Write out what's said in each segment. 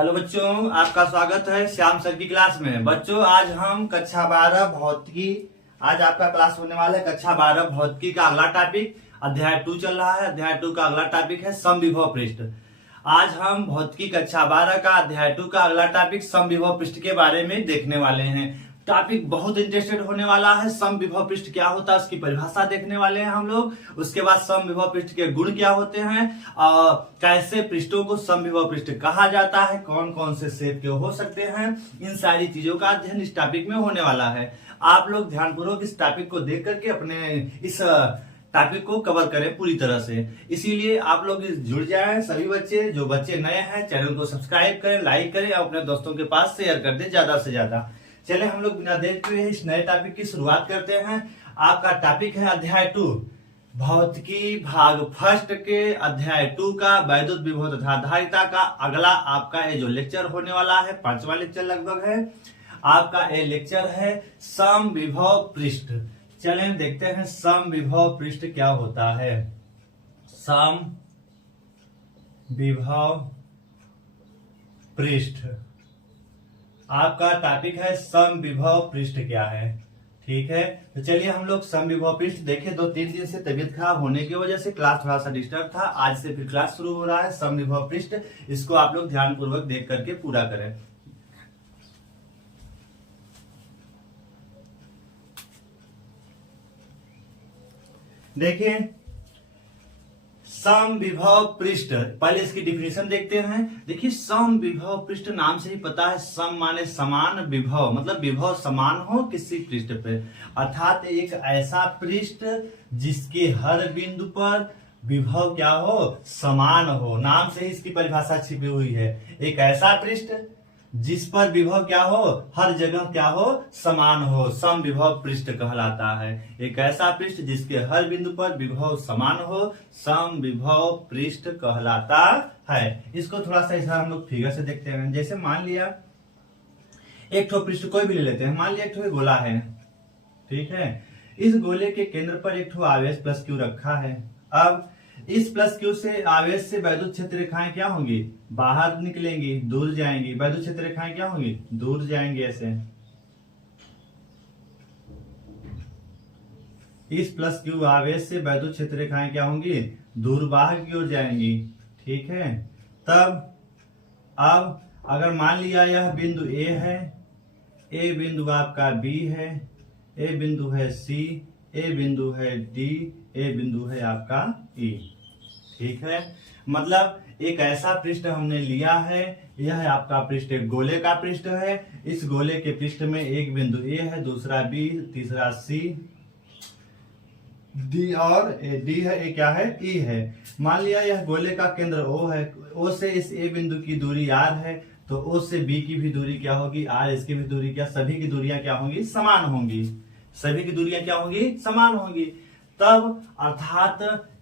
Hello बच्चों, आपका स्वागत है श्याम सर की क्लास में। बच्चों, आज हम कक्षा 12 भौतिकी, आज आपका क्लास होने वाला है कक्षा 12 भौतिकी का अगला टॉपिक। अध्याय 2 चल रहा है। अध्याय 2 का अगला टॉपिक है समविभव पृष्ठ। आज हम भौतिकी कक्षा 12 का अध्याय 2 का अगला टॉपिक समविभव पृष्ठ के बारे में देखने वाले हैं। टॉपिक बहुत इंटरेस्टेड होने वाला है। समविभव पृष्ठ क्या होता है उसकी परिभाषा देखने वाले हैं हम लोग। उसके बाद समविभव पृष्ठ के गुण क्या होते हैं और कैसे पृष्ठों को समविभव पृष्ठ कहा जाता है, कौन कौन से शेप के हो सकते हैं, इन सारी चीजों का अध्ययन इस टॉपिक में होने वाला है। आप लोग ध्यानपूर्वक इस टॉपिक को देख करके अपने इस टॉपिक को कवर करें पूरी तरह से। इसीलिए आप लोग जुड़ जाएं। सभी बच्चे, जो बच्चे नए हैं, चैनल को सब्सक्राइब करें, लाइक करें और अपने दोस्तों के पास शेयर कर दें ज्यादा से ज्यादा। चले हम लोग बिना देर किए इस नए टॉपिक की शुरुआत करते हैं। आपका टॉपिक है अध्याय 2 भौतिकी भाग फर्स्ट के अध्याय 2 का वैद्युत विभव तथा धारिता का अगला आपका ये जो लेक्चर होने वाला है, 5वां लेक्चर लगभग है आपका। ये लेक्चर है समविभव पृष्ठ। चलें देखते हैं समविभव पृष्ठ क्या होता है। समविभव पृष्ठ आपका टॉपिक है समविभव पृष्ठ क्या है। ठीक है, तो चलिए हम लोग समविभव पृष्ठ देखें। 2-3 दिन से तबीयत खराब होने की वजह से क्लास थोड़ा सा डिस्टर्ब था। आज से फिर क्लास शुरू हो रहा है समविभव पृष्ठ। इसको आप लोग ध्यान पूर्वक देख करके पूरा करें। देखिए समविभव पृष्ठ, पहले इसकी डिफिनेशन देखते हैं। देखिए समविभव पृष्ठ नाम से ही पता है, सम माने समान, विभव मतलब विभव समान हो किसी पृष्ठ पे, अर्थात एक ऐसा पृष्ठ जिसके हर बिंदु पर विभव क्या हो, समान हो। नाम से ही इसकी परिभाषा छिपी हुई है। एक ऐसा पृष्ठ जिस पर विभव क्या हो, हर जगह क्या हो, समान हो, समविभव पृष्ठ कहलाता है। एक ऐसा पृष्ठ जिसके हर बिंदु पर विभव समान हो, समविभव पृष्ठ कहलाता है। इसको थोड़ा सा इधर हम लोग फिगर से देखते हैं। जैसे मान लिया एक ठो पृष्ठ कोई भी ले लेते हैं। मान लिया एक ठो गोला है, ठीक है। इस गोले के केंद्र पर एक ठो आवेश प्लस क्यू रखा है। अब इस प्लस क्यू से आवेश से वैद्युत क्षेत्र रेखाएं क्या होंगी, बाहर निकलेंगी, दूर जाएंगी। वैद्युत क्षेत्र रेखाएं क्या होंगी, दूर जाएंगी। ऐसे इस प्लस क्यू आवेश से वैद्युत क्षेत्र रेखाएं क्या होंगी, दूर बाहर की ओर जाएंगी। ठीक है, तब अब अगर मान लिया यह बिंदु ए है, ए बिंदु आपका बी है, ए बिंदु है सी, ए बिंदु है डी, ए बिंदु है आपका ई। ठीक है, मतलब एक ऐसा पृष्ठ हमने लिया है। यह है आपका पृष्ठ, एक गोले का पृष्ठ है। इस गोले के पृष्ठ में एक बिंदु ए है, दूसरा बी, तीसरा सी, डी और डी है, ए क्या है, ई है। मान लिया यह गोले का केंद्र ओ है। ओ से इस ए बिंदु की दूरी आर है, तो ओ से बी की भी दूरी क्या होगी, आर। इसकी भी दूरी क्या, सभी की दूरियां क्या होंगी, समान होंगी। सभी की दूरियां क्या होंगी, समान होंगी। तब अर्थात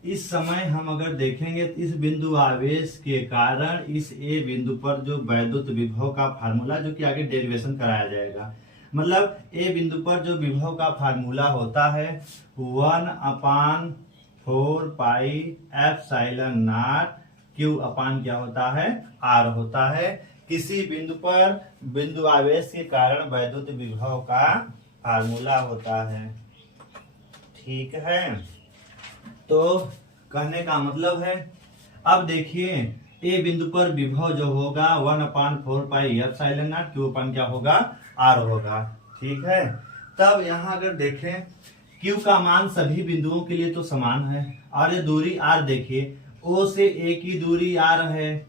इस समय हम अगर देखेंगे तो इस बिंदु आवेश के कारण इस ए बिंदु पर जो वैद्युत विभव का फार्मूला, जो कि आगे डेरिवेशन कराया जाएगा, मतलब ए बिंदु पर जो विभव का फार्मूला होता है 1/4 पाई एप्सिलॉन नॉट क्यू अपान क्या होता है, आर होता है। किसी बिंदु पर बिंदु आवेश के कारण वैद्युत विभव का फार्मूला होता है। ठीक है, तो कहने का मतलब है, अब देखिए ए बिंदु पर विभव जो होगा 1/4 पाई एप्सिलॉन नॉट क्यू अपान क्या होगा, आर होगा। ठीक है, तब यहाँ अगर देखें क्यू का मान सभी बिंदुओं के लिए तो समान है। और ये दूरी आर देखिए, ओ से ए की दूरी आर है,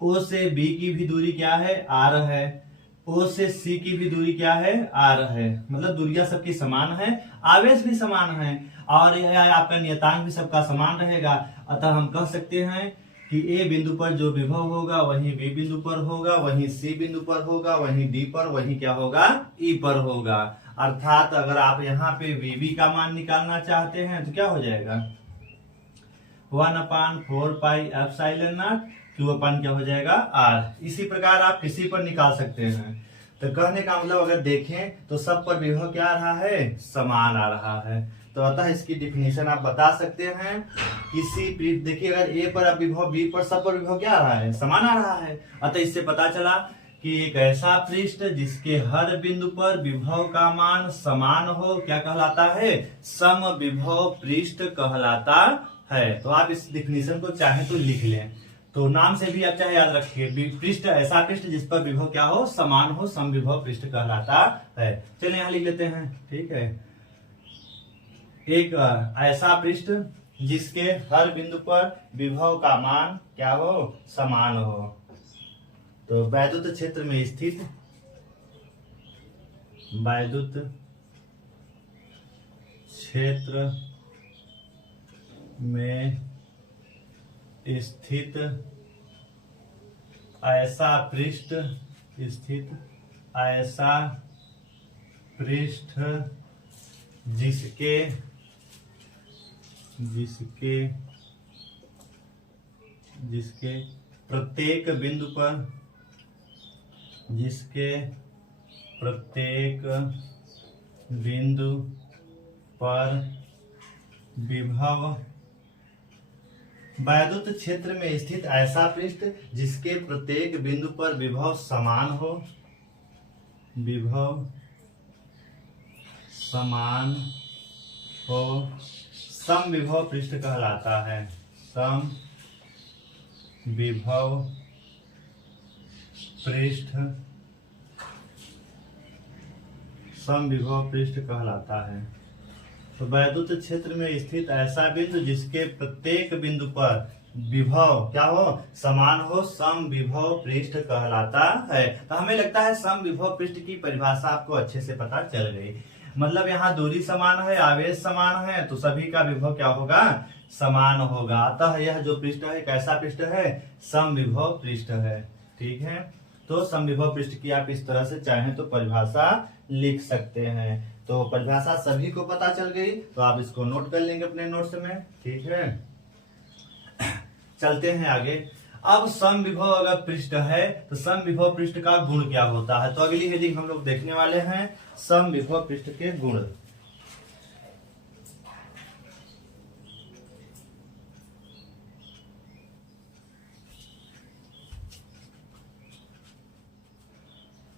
ओ से बी की भी दूरी क्या है, आर है, ओ से सी की भी दूरी क्या है, आर है। मतलब दूरियां सबकी समान है, आवेश भी समान है और यह आपका नियतांक भी सबका समान रहेगा। अतः हम कह सकते हैं कि ए बिंदु पर जो विभव होगा वहीं बी बिंदु पर होगा, वहीं सी बिंदु पर होगा, वहीं डी पर, वहीं क्या होगा, ई पर होगा। अर्थात अगर आप यहाँ पे वीबी का मान निकालना चाहते हैं तो क्या हो जाएगा, 1/4 पाई एप्सिलॉन नॉट क्यू अपान क्या हो जाएगा, आर। इसी प्रकार आप किसी पर निकाल सकते हैं। तो कहने का मतलब अगर देखें तो सब पर विभव क्या आ रहा है, समान आ रहा है। तो अतः इसकी डिफिनेशन आप बता सकते हैं। किसी देखिए अगर ए पर अब विभव, बी पर, सब पर विभव क्या आ रहा है, समान आ रहा है। अतः इससे पता चला कि एक ऐसा पृष्ठ जिसके हर बिंदु पर विभव का मान समान हो क्या कहलाता है, सम विभव पृष्ठ कहलाता है। तो आप इस डिफिनेशन को चाहे तो लिख लें, तो नाम से भी आप चाहे याद रखिए, पृष्ठ ऐसा पृष्ठ जिस पर विभव क्या हो, समान हो, सम विभव पृष्ठ कहलाता है। चलिए यहां लिख लेते हैं, ठीक है। एक ऐसा पृष्ठ जिसके हर बिंदु पर विभव का मान क्या हो, समान हो। तो वैद्युत क्षेत्र में स्थित, वैद्युत क्षेत्र में स्थित ऐसा पृष्ठ, स्थित ऐसा पृष्ठ जिसके प्रत्येक बिंदु पर, जिसके प्रत्येक बिंदु पर विभव, वैद्युत क्षेत्र में स्थित ऐसा पृष्ठ जिसके प्रत्येक बिंदु पर विभव समान हो, विभव समान हो, सम विभव पृष्ठ कहलाता है। सम विभव पृष्ठ, सम विभव पृष्ठ कहलाता है। तो वैद्युत क्षेत्र में स्थित ऐसा बिंदु जिसके प्रत्येक बिंदु पर विभव क्या हो, समान हो, सम विभव पृष्ठ कहलाता है। तो हमें लगता है सम विभव पृष्ठ की परिभाषा आपको अच्छे से पता चल गई। मतलब यहाँ दूरी समान है, आवेश समान है, तो सभी का विभव क्या होगा, समान होगा। अतः यह जो पृष्ठ है कैसा पृष्ठ है, सम विभव पृष्ठ है। ठीक है, तो सम विभव पृष्ठ की आप इस तरह से चाहें तो परिभाषा लिख सकते हैं। तो परिभाषा सभी को पता चल गई, तो आप इसको नोट कर लेंगे अपने नोट्स में। ठीक है, चलते हैं आगे। अब सम विभव अगर पृष्ठ है तो सम विभव पृष्ठ का गुण क्या होता है। तो अगली हेडिंग हम लोग देखने वाले हैं सम विभव पृष्ठ के गुण।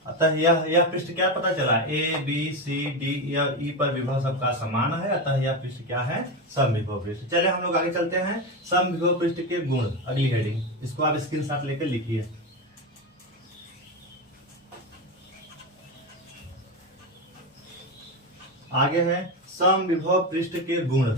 अतः यह पृष्ठ क्या पता चला, A B C D E पर विभव सबका समान है, अतः यह पृष्ठ क्या है, सम विभव पृष्ठ। चलिए हम लोग आगे चलते हैं। सम विभव पृष्ठ के गुण, अगली हेडिंग, इसको आप स्क्रीनशॉट लेकर लिखिए। आगे है सम विभव पृष्ठ के गुण।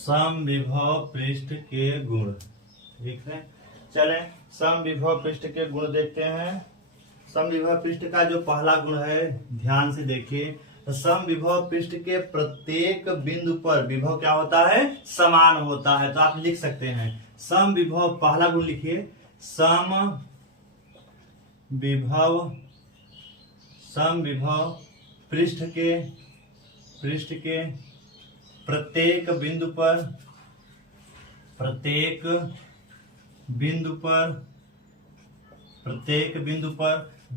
सम विभव पृष्ठ के गुण, ठीक है। चलें सम विभव पृष्ठ के गुण देखते हैं। सम विभव पृष्ठ का जो पहला गुण है ध्यान से देखिए, तो सम विभव पृष्ठ के प्रत्येक बिंदु पर विभव क्या होता है, समान होता है। तो आप लिख सकते हैं सम विभव, पहला गुण लिखिए, सम विभव पृष्ठ के प्रत्येक बिंदु पर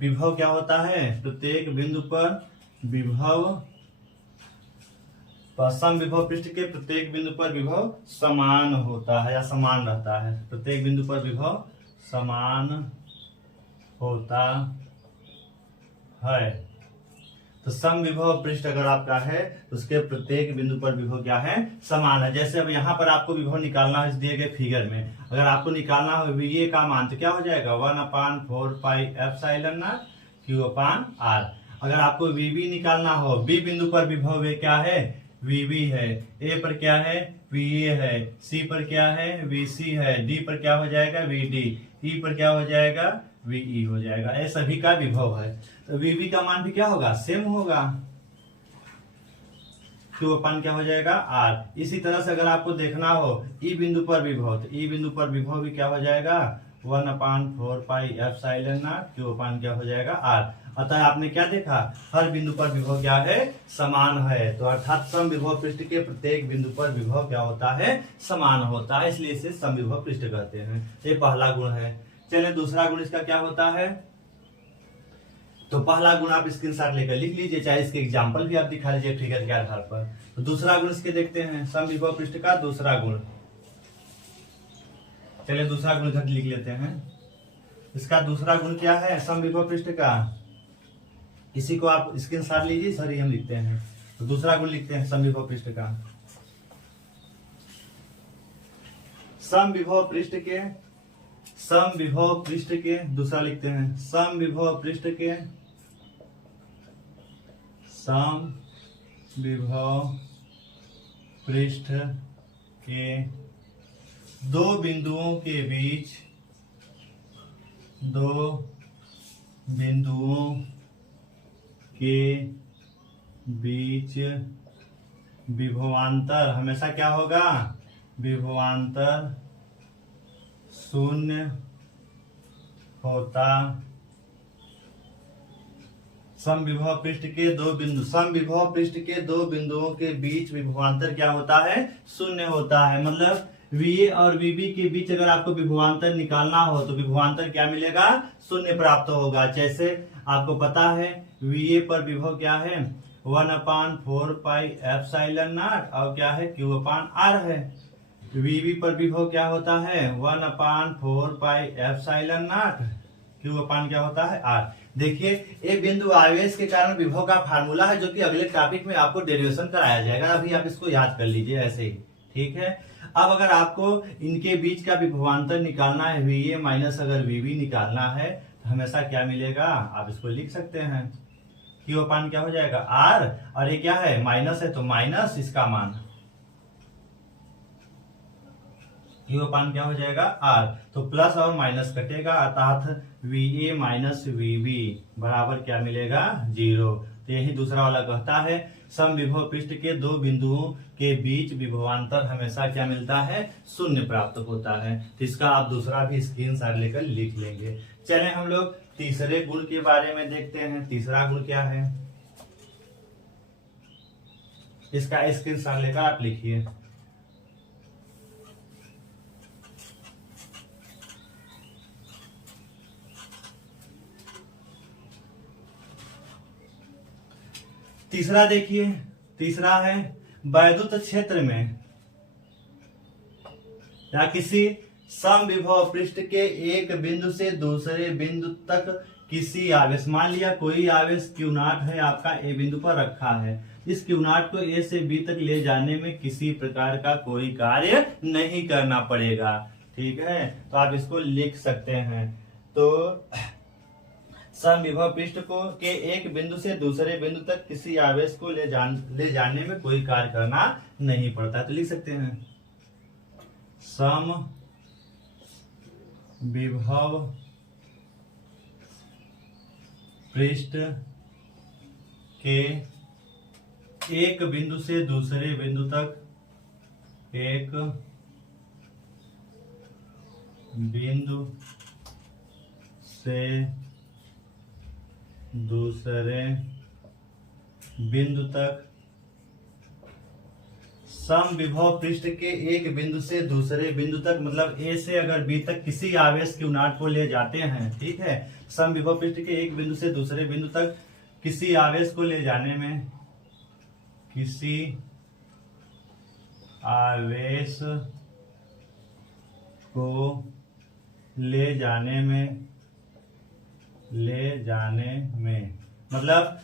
विभव क्या होता है, प्रत्येक बिंदु पर विभव, सम विभव पृष्ठ के प्रत्येक बिंदु पर विभव समान होता है या समान रहता है। प्रत्येक बिंदु पर विभव समान होता है। तो सम विभव पृष्ठ अगर आपका है तो उसके प्रत्येक बिंदु पर विभव क्या है, समान है। जैसे अब यहाँ पर आपको विभव निकालना है इस दिए गए फिगर में, अगर आपको निकालना हो ये का मान तो क्या हो जाएगा 1/4 पाई एप्सिलॉन नॉट Q/R। अगर आपको VB निकालना हो, बी बिंदु पर विभव क्या है, VB है, ए पर क्या है, VA है, सी पर क्या है, VC है, डी पर क्या हो जाएगा VD, ई पर क्या हो जाएगा VE हो जाएगा। ये सभी का विभव है, तो VB का मान भी क्या होगा, सेम होगा, Q/, क्या हो जाएगा R। इसी तरह से अगर आपको देखना हो ई बिंदु पर विभव, तो ई बिंदु पर विभव भी क्या हो जाएगा 1/4πε0 Q अपान क्या हो जाएगा R। अतः आपने क्या देखा, हर बिंदु पर विभव क्या है, समान है। तो अर्थात सम विभव पृष्ठ के प्रत्येक बिंदु पर विभव क्या होता है, समान होता है, इसलिए इसे सम विभव पृष्ठ कहते हैं। ये पहला गुण है। चलिए दूसरा गुण इसका क्या होता है, तो पहला गुण आप स्क्रीनशॉट लेकर लिख लीजिए, चाहे इसके एग्जांपल भी आप दिखा लीजिए फिगर के आधार पर। तो दूसरा गुण इसके देखते हैं, सम विभव पृष्ठ का दूसरा गुण। चलिए दूसरा गुण इधर लिख लेते हैं। इसका दूसरा गुण क्या है, सम विभव पृष्ठ का, इसी को आप स्क्रीनशॉट लीजिए, सर हम लिखते हैं। तो दूसरा गुण लिखते हैं सम विभव पृष्ठ का। सम विभव पृष्ठ के, सम विभव पृष्ठ के, दूसरा लिखते हैं सम विभव पृष्ठ के, सम विभव पृष्ठ के दो बिंदुओं के बीच, दो बिंदुओं के बीच विभवांतर हमेशा क्या होगा, विभवांतर शून्य होता। सम विभव पृष्ठ के दो बिंदु, सम विभव पृष्ठ के दो बिंदुओं के बीच विभवांतर क्या होता है, शून्य होता है। मतलब VA और VB के बीच अगर आपको विभवांतर निकालना हो तो विभवांतर क्या मिलेगा, शून्य प्राप्त होगा। जैसे आपको पता है VA पर विभव क्या है, 1/4πε0 और क्या है Q अपान R है। VB पर विभव क्या होता है, 1/4πε0 Q अपान क्या होता है R। देखिए एक बिंदु आवेश के कारण विभव का फार्मूला है, जो कि अगले टॉपिक में आपको डेरिवेशन कराया जाएगा, अभी आप इसको याद कर लीजिए ऐसे ही, ठीक है। अब अगर आपको इनके बीच का विभवांतर निकालना है, VA माइनस अगर VB निकालना है, तो हमेशा क्या मिलेगा, आप इसको लिख सकते हैं Q अपान क्या हो जाएगा R, और ये क्या है माइनस है तो माइनस इसका मान Q अपान क्या हो जाएगा R। तो प्लस और माइनस कटेगा, अर्थात VA माइनस VB बराबर क्या मिलेगा 0। तो यही दूसरा वाला कहता है सम विभव पृष्ठ के दो बिंदुओं के बीच विभवांतर हमेशा क्या मिलता है, शून्य प्राप्त होता है। तो इसका आप दूसरा भी स्क्रीनशॉट लेकर लिख लेंगे। चले हम लोग तीसरे गुण के बारे में देखते हैं। तीसरा गुण क्या है, इसका स्क्रीनशॉट लेकर आप लिखिए। तीसरा देखिए, तीसरा है वैद्युत क्षेत्र में या किसी सम विभव पृष्ठ के एक बिंदु से दूसरे बिंदु तक किसी आवेश, मान लिया कोई आवेश Q0 है आपका A बिंदु पर रखा है, इस Q0 को A से B तक ले जाने में किसी प्रकार का कोई कार्य नहीं करना पड़ेगा, ठीक है। तो आप इसको लिख सकते हैं। तो सम विभव पृष्ठ को के एक बिंदु से दूसरे बिंदु तक किसी आवेश को ले जाने में कोई कार्य करना नहीं पड़ता। तो लिख सकते हैं सम विभव पृष्ठ के एक बिंदु से दूसरे बिंदु तक, एक बिंदु से दूसरे बिंदु तक, सम विभव पृष्ठ के एक बिंदु से दूसरे बिंदु तक, मतलब A से अगर B तक किसी आवेश Q0 को ले जाते हैं, ठीक है। सम विभव पृष्ठ के एक बिंदु से दूसरे बिंदु तक किसी आवेश को ले जाने में, किसी आवेश को ले जाने में मतलब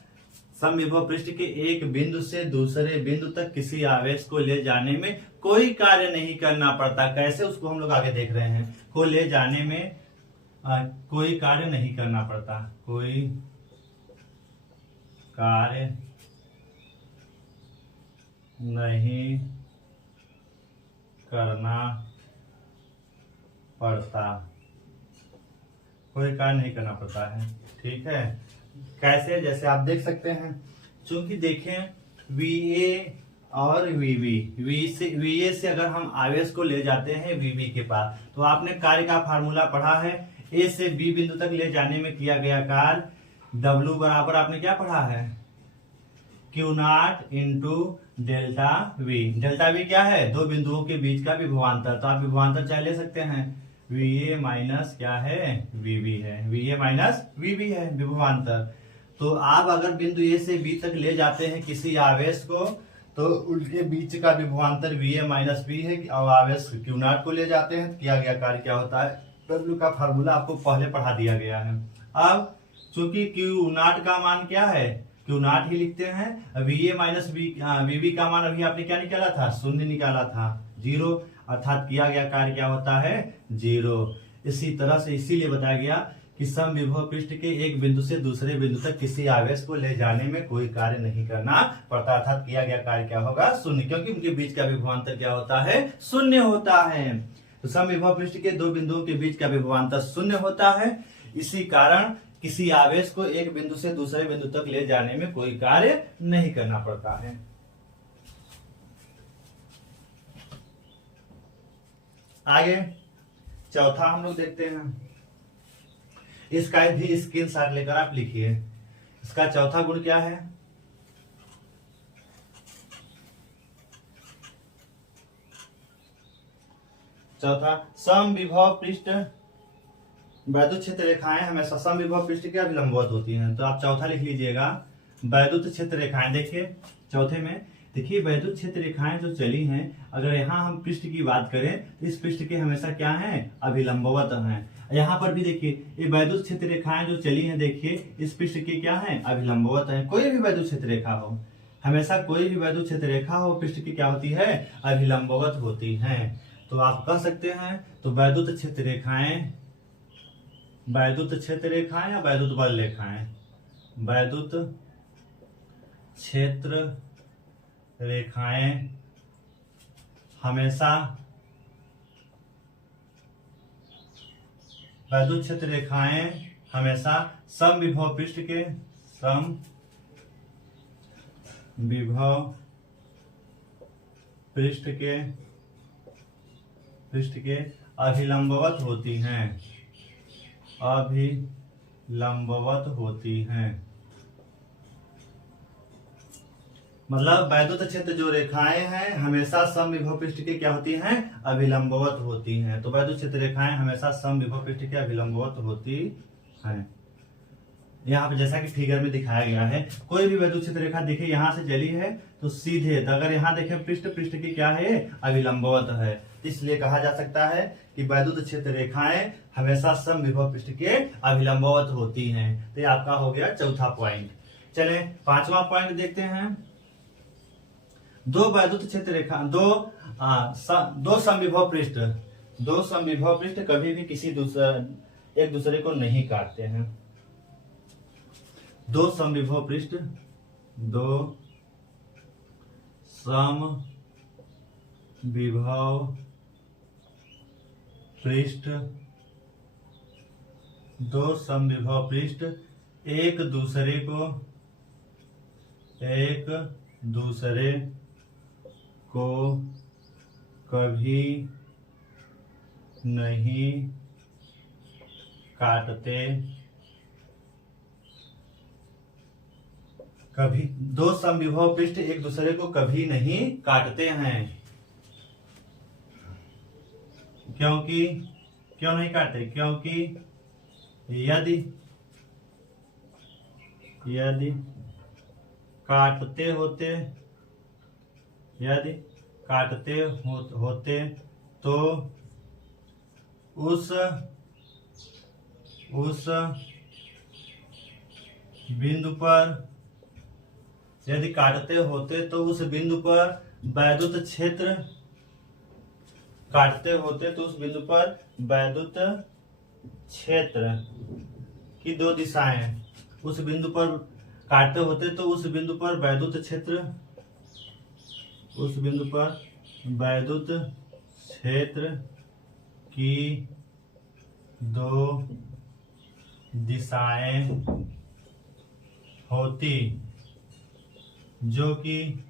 सम विभव पृष्ठ के एक बिंदु से दूसरे बिंदु तक किसी आवेश को ले जाने में कोई कार्य नहीं करना पड़ता। कैसे, उसको हम लोग आगे देख रहे हैं। को ले जाने में कोई कार्य नहीं करना पड़ता, कोई कार्य नहीं करना पड़ता, कोई कार्य नहीं करना पड़ता है, ठीक है। कैसे, जैसे आप देख सकते हैं, चूंकि देखें VA और वीवी, वीए से अगर हम आवेश को ले जाते हैं वीवी के पास, तो आपने कार्य का फार्मूला पढ़ा है, ए से बी बिंदु तक ले जाने में किया गया कार्य डब्ल्यू बराबर आपने क्या पढ़ा है, Q not into delta we. Delta we क्या है, दो बिंदुओं के बीच का विभवांतर, तो आप विभवांतर चाहे ले सकते हैं, वीए माइनस क्या है, वीवी है, वीए माइनस वीवी है विभवांतर। तो आप अगर बिंदु ए से बी तक ले जाते हैं किसी आवेश को, तो उनके बीच का विभवांतर वीए माइनस वी है, और आवेश क्यू नॉट को ले जाते हैं, किया गया कार्य क्या होता है, डब्ल्यू का फार्मूला आपको पहले पढ़ा दिया गया है। अब चूंकि क्यू नॉट का मान क्या है, क्यू नॉट ही लिखते हैं, वीए माइनस वीवी का मान अभी आपने क्या निकाला था, शून्य निकाला था, 0, अर्थात किया गया कार्य क्या होता है, 0। इसी तरह से इसीलिए बताया गया कि समविभव पृष्ठ के एक बिंदु से दूसरे बिंदु तक किसी आवेश को ले जाने में कोई कार्य नहीं करना पड़ता, अर्थात किया गया कार्य क्या होगा, शून्य, क्योंकि उनके बीच का विभवांतर क्या होता है, शून्य होता है। तो समविभव पृष्ठ के दो बिंदुओं के बीच का विभवांतर शून्य होता है, इसी कारण किसी आवेश को एक बिंदु से दूसरे बिंदु तक ले जाने में कोई कार्य नहीं करना पड़ता है। आगे चौथा हम लोग देखते हैं, इसका भी स्क्रीनशॉट लेकर आप लिखिए। इसका चौथा गुण क्या है, चौथा समविभव पृष्ठ वैद्युत क्षेत्र रेखाएं हमेशा समविभव पृष्ठ के अभिलंबवत होती हैं। तो आप चौथा लिख लीजिएगा, वैद्युत क्षेत्र रेखाएं। देखिए चौथे में, देखिए वैद्युत क्षेत्र रेखाएं जो चली हैं, अगर यहाँ हम पृष्ठ की बात करें तो इस पृष्ठ के हमेशा क्या है, अभिलंबवत हैं। यहाँ पर भी देखिए ये वैद्युत क्षेत्र रेखाएं जो चली हैं, देखिए इस पृष्ठ के क्या है, अभिलंबवत है। कोई भी वैद्युत क्षेत्र रेखा हो, हमेशा कोई भी वैद्युत क्षेत्र रेखा हो, पृष्ठ की क्या होती है, अभिलंबवत होती है। तो आप कह सकते हैं, तो वैद्युत क्षेत्र रेखाएं, वैद्युत क्षेत्र रेखाएं या वैद्युत बल रेखाएं, वैद्युत क्षेत्र रेखाएं हमेशा, वैद्युत क्षेत्र रेखाएं हमेशा समविभव पृष्ठ के, समविभव पृष्ठ के अभिलंबवत होती हैं, अभिलंबवत होती हैं। मतलब वैद्युत क्षेत्र जो रेखाएं हैं हमेशा समविभव पृष्ठ के क्या होती हैं, अभिलंबवत होती हैं। तो वैद्युत क्षेत्र रेखाएं हमेशा समविभव पृष्ठ के अभिलंबवत होती हैं। यहाँ पे जैसा कि फिगर में दिखाया गया है, कोई भी वैद्युत क्षेत्र रेखा देखिए यहाँ से चली है तो सीधे, तो अगर यहाँ देखें पृष्ठ की क्या है, अभिलंबवत है। इसलिए कहा जा सकता है कि वैद्युत क्षेत्र रेखाएं हमेशा समविभव पृष्ठ के अभिलंबवत होती हैं। तो ये आपका हो गया चौथा पॉइंट। चले पांचवा पॉइंट देखते हैं, दो वैद्युत क्षेत्र रेखा, दो समविभव पृष्ठ कभी भी एक दूसरे को नहीं काटते हैं। दो समविभव पृष्ठ एक दूसरे को कभी नहीं काटते, दो समविभव पृष्ठ एक दूसरे को कभी नहीं काटते हैं। क्यों नहीं काटते, क्योंकि यदि काटते होते तो उस बिंदु पर, यदि काटते होते तो उस बिंदु पर वैद्युत क्षेत्र, काटते होते तो उस बिंदु पर वैद्युत क्षेत्र की दो दिशाएं, उस बिंदु पर काटते होते तो उस बिंदु पर वैद्युत क्षेत्र, उस बिंदु पर वैद्युत क्षेत्र की दो दिशाएं होती, जो कि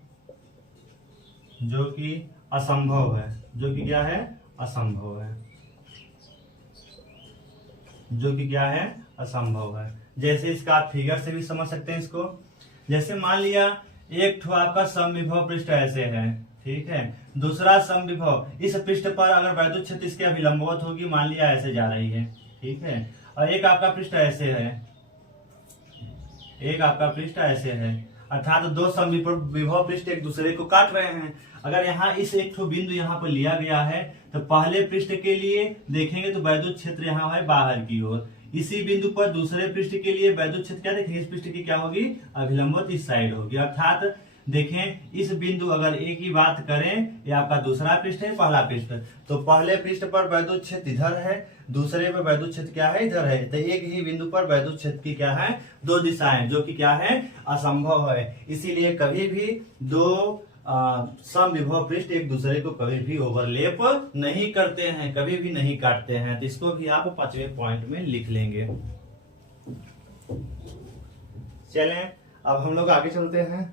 जो कि असंभव है, जो कि क्या है, असंभव है, जो कि क्या है, असंभव है। जैसे इसका आप फिगर से भी समझ सकते हैं इसको। जैसे मान लिया एक ठो आपका समविभव पृष्ठ ऐसे है, ठीक है, दूसरा समविभव इस पृष्ठ पर अगर वैद्युत क्षेत्र इसके अभिलंबवत होगी, मान लिया ऐसे जा रही है, ठीक है, और एक आपका पृष्ठ ऐसे है, एक आपका पृष्ठ ऐसे है, अर्थात दो समविभव पृष्ठ एक दूसरे को काट रहे हैं। अगर यहाँ इस एक ठो बिंदु यहाँ पर लिया गया है तो पहले पृष्ठ के लिए देखेंगे तो वैद्युत क्षेत्र यहाँ है बाहर की ओर, इसी बिंदु पर दूसरे पृष्ठ के लिए वैद्युत क्षेत्र क्या देखेंगे, इस पृष्ठ की क्या होगी, अभिलंबवत इस साइड होगी। अर्थात देखें इस बिंदु अगर एक ही बात करें, ये आपका दूसरा पृष्ठ है, पहला पृष्ठ, तो पहले पृष्ठ पर वैद्युत क्षेत्र इधर है, दूसरे पर वैद्युत क्षेत्र क्या है, इधर है। तो एक ही बिंदु पर वैद्युत क्षेत्र की क्या है, दो दिशाएं, जो कि क्या है, असंभव है। इसीलिए कभी भी दो समविभव पृष्ठ एक दूसरे को कभी भी ओवरलैप नहीं करते हैं, कभी भी नहीं काटते हैं। तो इसको भी आप 5वें पॉइंट में लिख लेंगे। चलें अब हम लोग आगे चलते हैं।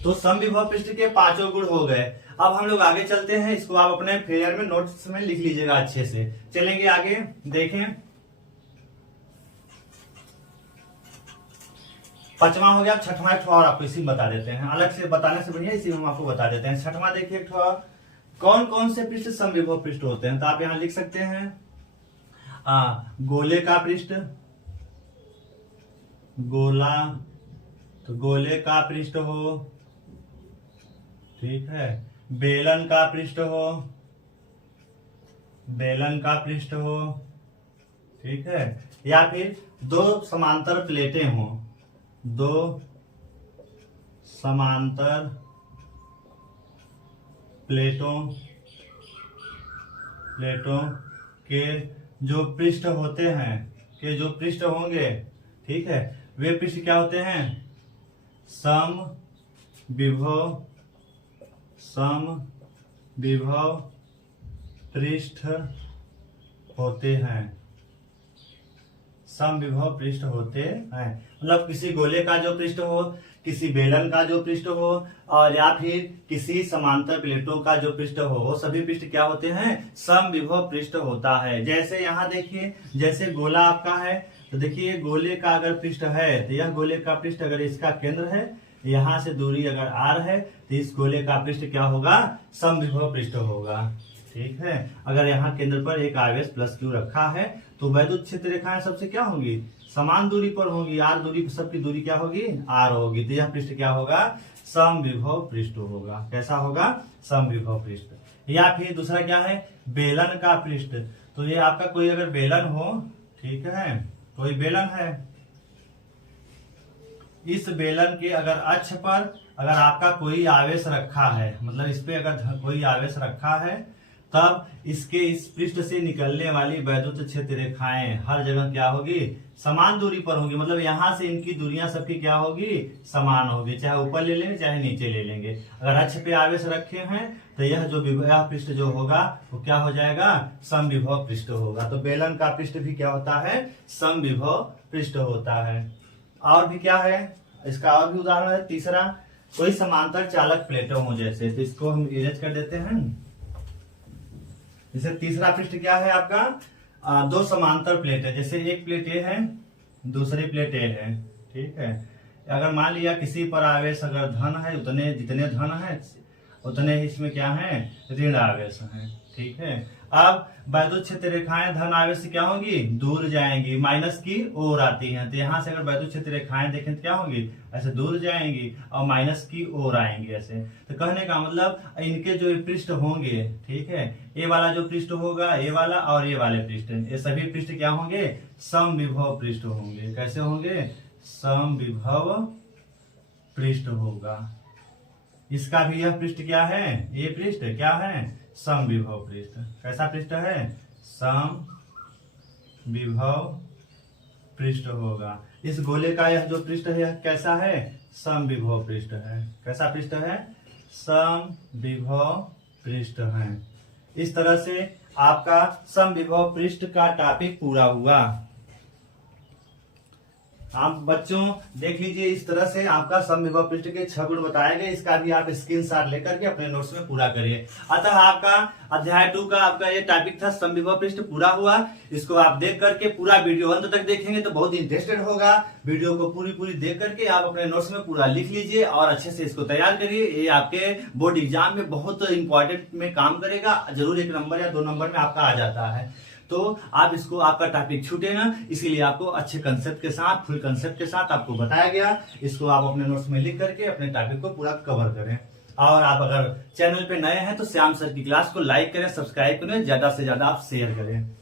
तो समविभव पृष्ठ के 5 गुण हो गए। अब हम लोग आगे चलते हैं, इसको आप अपने फेयर में नोट्स में लिख लीजिएगा अच्छे से। चलेंगे आगे, देखें 5वां हो गया। 6वां एक और आपको इसी में बता देते हैं, अलग से बताने से बढ़िया इसी में हम आपको बता देते हैं। 6वां देखिए, एक कौन कौन से पृष्ठ समविभव पृष्ठ होते हैं, तो आप यहां लिख सकते हैं गोले का पृष्ठ, गोला, तो गोले का पृष्ठ हो, ठीक है, बेलन का पृष्ठ हो, बेलन का पृष्ठ हो, ठीक है, या फिर दो समांतर प्लेटें हो, दो समांतर प्लेटों के जो पृष्ठ होते हैं, के जो पृष्ठ होंगे, ठीक है, वे पृष्ठ क्या होते हैं, समविभव पृष्ठ होते हैं, समविभव पृष्ठ होते हैं। मतलब किसी गोले का जो पृष्ठ हो, किसी बेलन का जो पृष्ठ हो, और या फिर किसी समांतर प्लेटों का जो पृष्ठ हो, वो सभी पृष्ठ क्या होते हैं, समविभव पृष्ठ होता है। जैसे यहाँ देखिए, जैसे गोला आपका है, तो देखिए गोले का अगर पृष्ठ है, तो यह गोले का पृष्ठ अगर इसका केंद्र है, यहां से दूरी अगर r है, तो इस गोले का पृष्ठ क्या होगा, समविभव पृष्ठ होगा, ठीक है। अगर यहाँ केंद्र पर एक आवेश प्लस q रखा है, तो वैद्युत क्षेत्र रेखाएं सबसे क्या होंगी, समान दूरी पर होंगी, r दूरी, सबकी दूरी क्या होगी, r होगी। तो यह पृष्ठ क्या होगा, समविभव पृष्ठ होगा। कैसा होगा, समविभव पृष्ठ। या फिर दूसरा क्या है, बेलन का पृष्ठ। तो ये आपका कोई अगर बेलन हो, ठीक है, कोई बेलन है, इस बेलन के अगर अक्ष पर अगर आपका कोई आवेश रखा है, मतलब इस पे अगर कोई आवेश रखा है, तब इसके इस पृष्ठ से निकलने वाली वैद्युत क्षेत्र रेखाएं हर जगह क्या होगी, समान दूरी पर होगी। मतलब यहां से इनकी दूरियां सबकी क्या होगी, समान होगी, चाहे ऊपर ले लेंगे चाहे नीचे ले लेंगे। अगर अक्ष पे आवेश रखे हैं तो यह जो यह पृष्ठ जो होगा वो क्या हो जाएगा, समविभव पृष्ठ होगा। तो बेलन का पृष्ठ भी क्या होता है, समविभव पृष्ठ होता है। और भी क्या है, इसका और भी उदाहरण है। तीसरा, कोई समांतर चालक प्लेटों हो जैसे, तो इसको हम इरेज कर देते हैं। जैसे तीसरा पृष्ठ क्या है आपका, दो समांतर प्लेट है, जैसे एक प्लेट ए है, दूसरी प्लेट ए है, ठीक है। अगर मान लिया किसी पर आवेश अगर धन है, उतने जितने धन है उतने ही इसमें क्या है, ऋण आवेश है, ठीक है। अब वैद्युत क्षेत्र रेखाएं धन आवेश से क्या होंगी, दूर जाएंगी, माइनस की ओर आती हैं। तो यहाँ से अगर वैद्युत क्षेत्र रेखाएं देखें तो क्या होंगी, ऐसे दूर जाएंगी और माइनस की ओर आएंगी ऐसे। तो कहने का मतलब इनके जो पृष्ठ होंगे, ठीक है, ये वाला जो पृष्ठ होगा, ये वाला और ये वाले पृष्ठ, ये सभी पृष्ठ क्या होंगे, समविभव पृष्ठ होंगे। कैसे होंगे, समविभव पृष्ठ होगा। इसका भी यह पृष्ठ क्या है, ये पृष्ठ क्या है, समविभव पृष्ठ। कैसा पृष्ठ है, समविभव पृष्ठ होगा। इस गोले का यह जो पृष्ठ है यह कैसा है, समविभव पृष्ठ है। कैसा पृष्ठ है, समविभव पृष्ठ है। इस तरह से आपका समविभव पृष्ठ का टॉपिक पूरा हुआ। आप बच्चों देख लीजिए, इस तरह से आपका समविभव पृष्ठ के 6 गुण बताए गए। इसका भी आप स्क्रीनशॉट लेकर के अपने नोट्स में पूरा करिए। अतः आपका अध्याय 2 का आपका ये टॉपिक था समविभव पृष्ठ पूरा हुआ। इसको आप देख करके पूरा वीडियो अंत तक देखेंगे तो बहुत इंटरेस्टेड होगा। वीडियो को पूरी देख करके आप अपने नोट्स में पूरा लिख लीजिए और अच्छे से इसको तैयार करिए। ये आपके बोर्ड एग्जाम में बहुत इंपॉर्टेंट में काम करेगा। जरूर 1 नंबर या 2 नंबर में आपका आ जाता है। तो आप इसको, आपका टॉपिक छूटे ना, इसीलिए आपको अच्छे कंसेप्ट के साथ, फुल कंसेप्ट के साथ आपको बताया गया। इसको आप अपने नोट्स में लिख करके अपने टॉपिक को पूरा कवर करें। और आप अगर चैनल पे नए हैं तो श्याम सर की क्लास को लाइक करें, सब्सक्राइब करें, ज्यादा से ज्यादा आप शेयर करें।